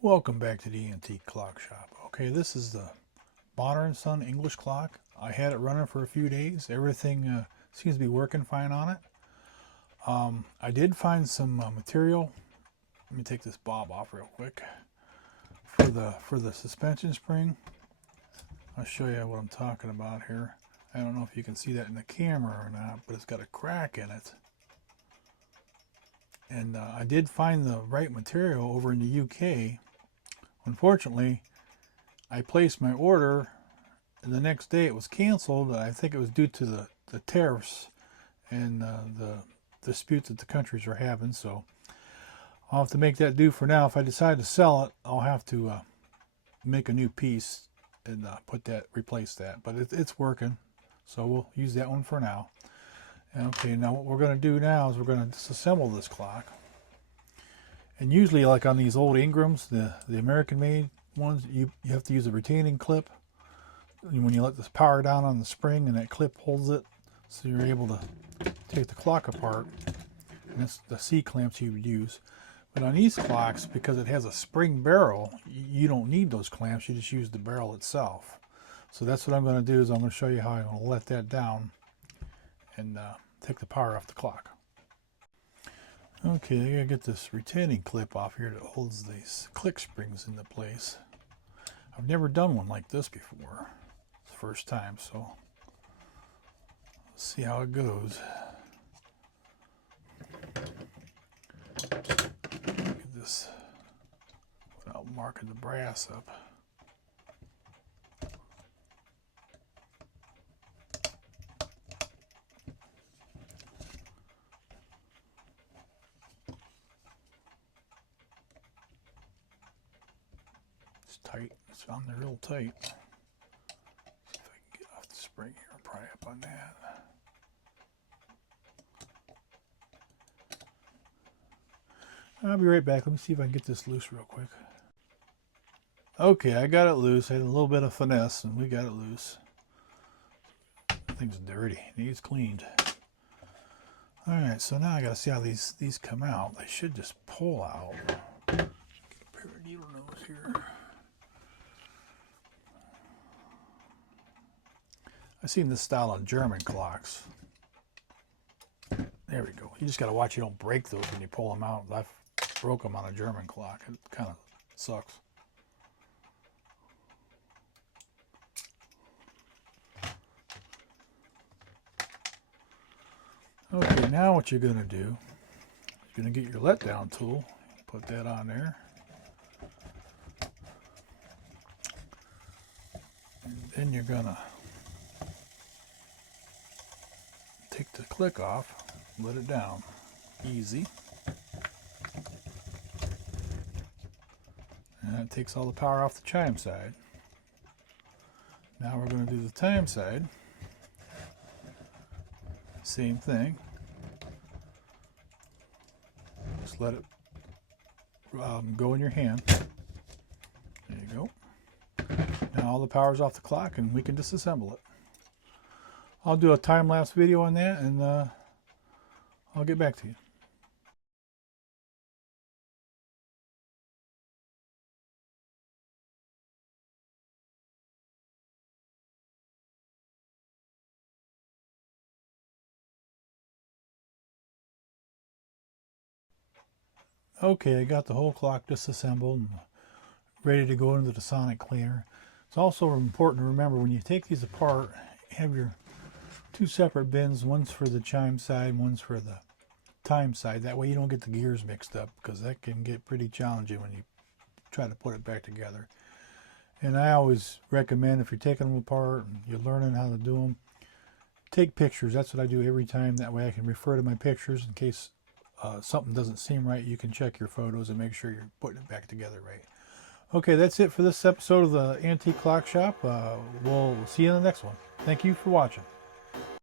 Welcome back to the Antique Clock Shop. Okay, this is the Bonner Sons English clock. I had it running for a few days. Everything seems to be working fine on it. I did find some material. Let me take this bob off real quick. For the suspension spring. I'll show you what I'm talking about here. I don't know if you can see that in the camera or not, but it's got a crack in it. And I did find the right material over in the UK. Unfortunately, I placed my order and the next day it was canceled. I think it was due to the tariffs and the disputes that the countries are having. So I'll have to make that do for now. If I decide to sell it, I'll have to make a new piece and replace that. But it's working, so we'll use that one for now. Okay, now what we're going to do now is we're going to disassemble this clock. And usually, like on these old Ingrams, the American-made ones, you have to use a retaining clip when you let this power down on the spring, and that clip holds it, so you're able to take the clock apart. And that's the C-clamps you would use. But on these clocks, because it has a spring barrel, you don't need those clamps. You just use the barrel itself. So that's what I'm going to do. Is I'm going to show you how I'm going to let that down and take the power off the clock. Okay, I gotta get this retaining clip off here that holds these click springs into place. I've never done one like this before. It's the first time, so let's see how it goes. Get this without marking the brass up. Tight. It's on there real tight. See if I can get off the spring here. I'll pry up on that. I'll be right back. Let me see if I can get this loose real quick. Okay, I got it loose. I had a little bit of finesse and we got it loose. Thing's dirty. Needs cleaned. Alright, so now I gotta see how these come out. They should just pull out. Get a pair of needle nose here. I've seen this style on German clocks. There we go. You just got to watch you don't break those when you pull them out. I broke them on a German clock. It kind of sucks. Okay, now what you're going to do is you're going to get your letdown tool. Put that on there. And then you're going to take the click off, let it down. Easy. And that takes all the power off the chime side. Now we're going to do the time side. Same thing. Just let it go in your hand. There you go. Now all the power's off the clock and we can disassemble it. I'll do a time-lapse video on that, and I'll get back to you. Okay, I got the whole clock disassembled and ready to go into the sonic cleaner. It's also important to remember when you take these apart, have your two separate bins. One's for the chime side, one's for the time side. That way you don't get the gears mixed up, because that can get pretty challenging when you try to put it back together. And I always recommend, if you're taking them apart and you're learning how to do them, take pictures. That's what I do every time. That way I can refer to my pictures in case something doesn't seem right. You can check your photos and make sure you're putting it back together right. Okay, that's it for this episode of the Antique Clock Shop. We'll see you in the next one. Thank you for watching.